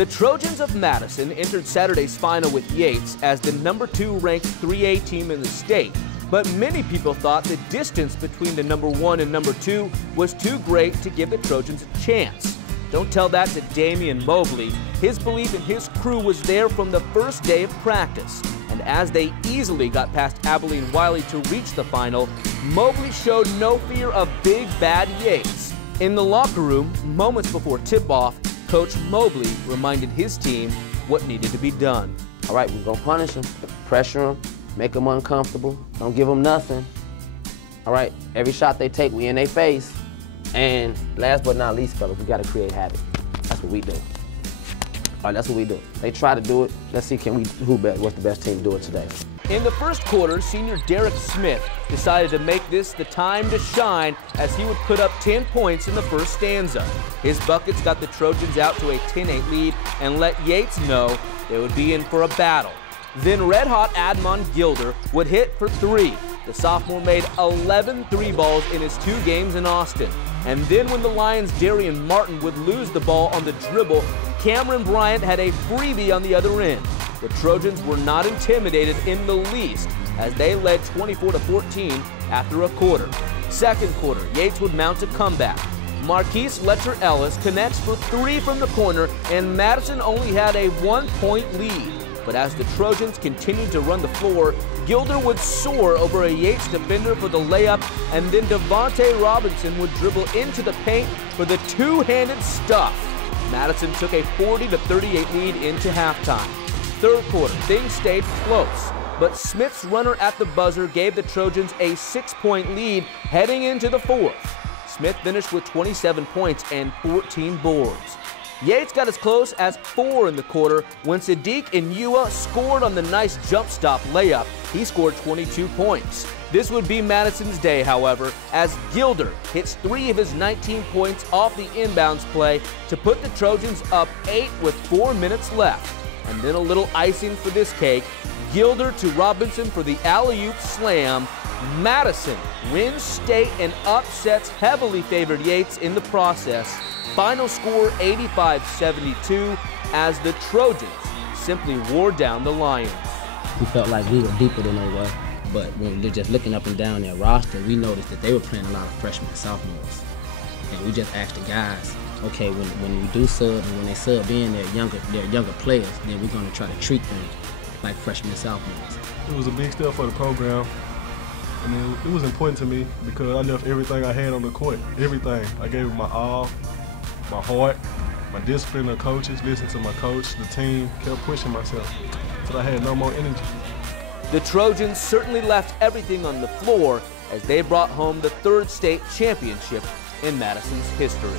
The Trojans of Madison entered Saturday's final with Yates as the #2 ranked 3A team in the state. But many people thought the distance between the #1 and #2 was too great to give the Trojans a chance. Don't tell that to Damian Mobley. His belief in his crew was there from the first day of practice. And as they easily got past Abilene Wiley to reach the final, Mobley showed no fear of big bad Yates. In the locker room, moments before tip-off, Coach Mobley reminded his team what needed to be done. All right, we're gonna punish them, pressure them, make them uncomfortable, don't give them nothing. All right, every shot they take, we in their face. And last but not least, fellas, we gotta create havoc. That's what we do. All right, that's what we do. They try to do it. Let's see, what's the best team to do it today? In the first quarter, senior Derek Smith decided to make this the time to shine as he would put up 10 points in the first stanza. His buckets got the Trojans out to a 10-8 lead and let Yates know they would be in for a battle. Then red-hot Admon Gilder would hit for 3. The sophomore made 11 three-balls in his 2 games in Austin. And then when the Lions' Darian Martin would lose the ball on the dribble, Cameron Bryant had a freebie on the other end. The Trojans were not intimidated in the least as they led 24-14 after a quarter. Second quarter, Yates would mount a comeback. Marquise Letcher-Ellis connects for 3 from the corner, and Madison only had a 1-point lead. But as the Trojans continued to run the floor, Gilder would soar over a Yates defender for the layup, and then Devontae Robinson would dribble into the paint for the two-handed stuff. Madison took a 40-38 lead into halftime. Third quarter, things stayed close, but Smith's runner at the buzzer gave the Trojans a 6-point lead heading into the fourth. Smith finished with 27 points and 14 boards. Yates got as close as 4 in the quarter when Sadiq Inua scored on the nice jump stop layup. He scored 22 points. This would be Madison's day, however, as Gilder hits 3 of his 19 points off the inbounds play to put the Trojans up 8 with 4 minutes left. And then a little icing for this cake, Gilder to Robinson for the alley-oop slam. Madison wins state and upsets heavily favored Yates in the process. Final score 85-72 as the Trojans simply wore down the Lions. We felt like we were deeper than they were, but when we were just looking up and down their roster, we noticed that they were playing a lot of freshmen and sophomores. And we just asked the guys, okay, when we do sub and when they sub in their younger players, then we're going to try to treat them like freshmen and sophomores. It was a big step for the program. I mean, it was important to me because I left everything I had on the court, everything. I gave it my all, my heart, my discipline of coaches, listened to my coach, the team, kept pushing myself until I had no more energy. The Trojans certainly left everything on the floor as they brought home the 3rd state championship in Madison's history.